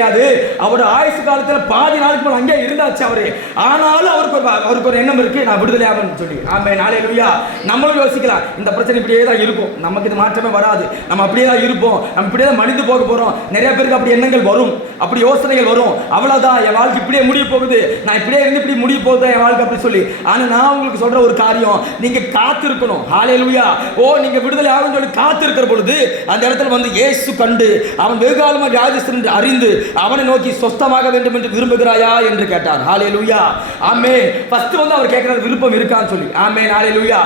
அவருடைய ஆயுசு காலத்துல பாதி நாளுக்கு மேல அங்கே இருந்தாச்சு அவரு. ஆனாலும் அவருக்கு ஒரு எண்ணம் இருக்கு, நான் விடுதலை ஆகணும்னு சொல்லி. ஆமென், ஹல்லேலூயா. நம்மளும் யோசிக்கலாம், இந்த பிரச்சனை இப்படியே தான் இருக்கும், நமக்கு இது மாற்றமே வராது, நம்ம அப்படியே தான் இருப்போம், நம்ம இப்படியே தான் மனித போக போறோம். நிறைய பேருக்கு அப்படி எண்ணங்கள் வரும், அப்படி யோசனைகள் வரும். அவ்வளவுதான், என் வாழ்க்கை இப்படியே முடிய போகுது, நான் இப்படியே இருந்து இப்படி முடிய போகுது என் வாழ்க்கை அப்படி சொல்லி. ஆனா நான் உங்களுக்கு சொல்ற ஒரு காரியம், நீங்க காத்து இருக்கணும். ஹல்லேலூயா. நீங்க விடுதலை ஆகணும்னு சொல்லி காத்து இருக்கிற பொழுது அந்த இடத்துல வந்து இயேசு கண்டு அவன் வெகுகாலமாக வியாதிஸ்தன் என்று அறிந்து அவனை நோக்கி சொஸ்தமாக வேண்டும் என்று விரும்புகிறாயா என்று கேட்டார். ஹல்லேலூயா. ஆமென். ஃபர்ஸ்ட் வந்து அவர் கேட்கிற விருப்பம் இருக்கான்னு சொல்லி. ஆமென், ஹல்லேலூயா.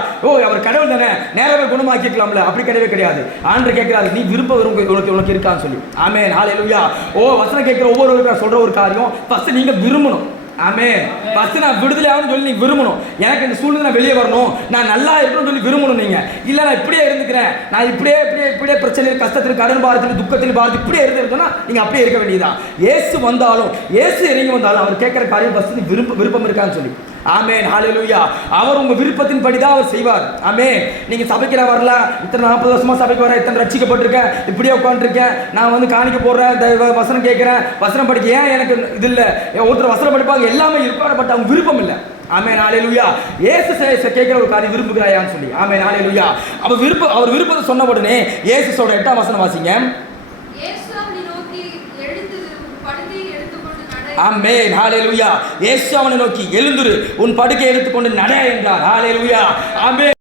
அவர் கடவுள் தானே, நேரவே குணமாக்கிக்கலாம்ல, அப்படி கிடையவே கிடையாது. ஆண்டவர் கேட்கிறாரு, நீ விருப்பம் உனக்கு இருக்கான்னு சொல்லி. ஆமென், ஹல்லேலூயா. வசனம் கேட்கிற ஒவ்வொருவருக்கும் சொல்ற ஒரு காரியம், ஃபர்ஸ்ட் நீங்க விரும்பணும். ஆமென். ஃபர்ஸ்ட் நான் விடுதலை ஆகணும்னு சொல்லி நீ விரும்பணும். எனக்கு இந்த சூழ்நிலை நான் வெளியே வரணும், நான் நல்லா இருக்கணும்னு சொல்லி விரும்பணும். நீங்க இல்ல நான் இப்படியே இருந்துக்கிறேன், நான் இப்படியே பிரச்சனை, கஷ்டத்தில், கடன் பாரத்தில், துக்கத்தில் பாரத்தில் இப்படியே இருந்துருந்தோம்னா நீங்க அப்படியே இருக்க வேண்டியதான். இயேசு வந்தாலும், இயேசு இறங்கி வந்தாலும் அவர் கேட்கிற காரியம் ஃபர்ஸ்ட் நீ விருப்பம் இருக்கான்னு சொல்லி. ஆமென், ஹல்லேலூயா. அவர் உங்க விருப்பத்தின் படிதான் அவர் செய்வார். ஆமென். நீங்க சபைக்கு வரல, இத்தனை 40 வருஷமா சபைக்கு வர, இத்தனை ரட்சிக்கப்பட்டிருக்கேன், இப்படியே உட்காந்துருக்கேன், நான் வந்து காணிக்க போடுறேன், வசனம் கேட்கிறேன், வசனம் படிக்க ஏன் எனக்கு இது இல்லை, ஒருத்தர் வசனம் படிப்பாங்க, எல்லாமே இருப்பாங்க, பட் அவங்க விருப்பம் இல்லை. ஆமென், ஹல்லேலூயா. இயேசு கேட்கிற ஒரு காரியம் விரும்புகிறாயான்னு சொல்லி. ஆமென், ஹல்லேலூயா. அவர் விருப்பத்தை சொன்ன உடனே இயேசு சொல்ற 8ஆம் வசனம் வாசிங்க. ஆமென், ஹல்லேலூயா. இயேசு அவனை நோக்கி எழுந்துரு, உன் படுக்கை எடுத்துக்கொண்டு நட என்றார். ஹல்லேலூயா. ஆமென்.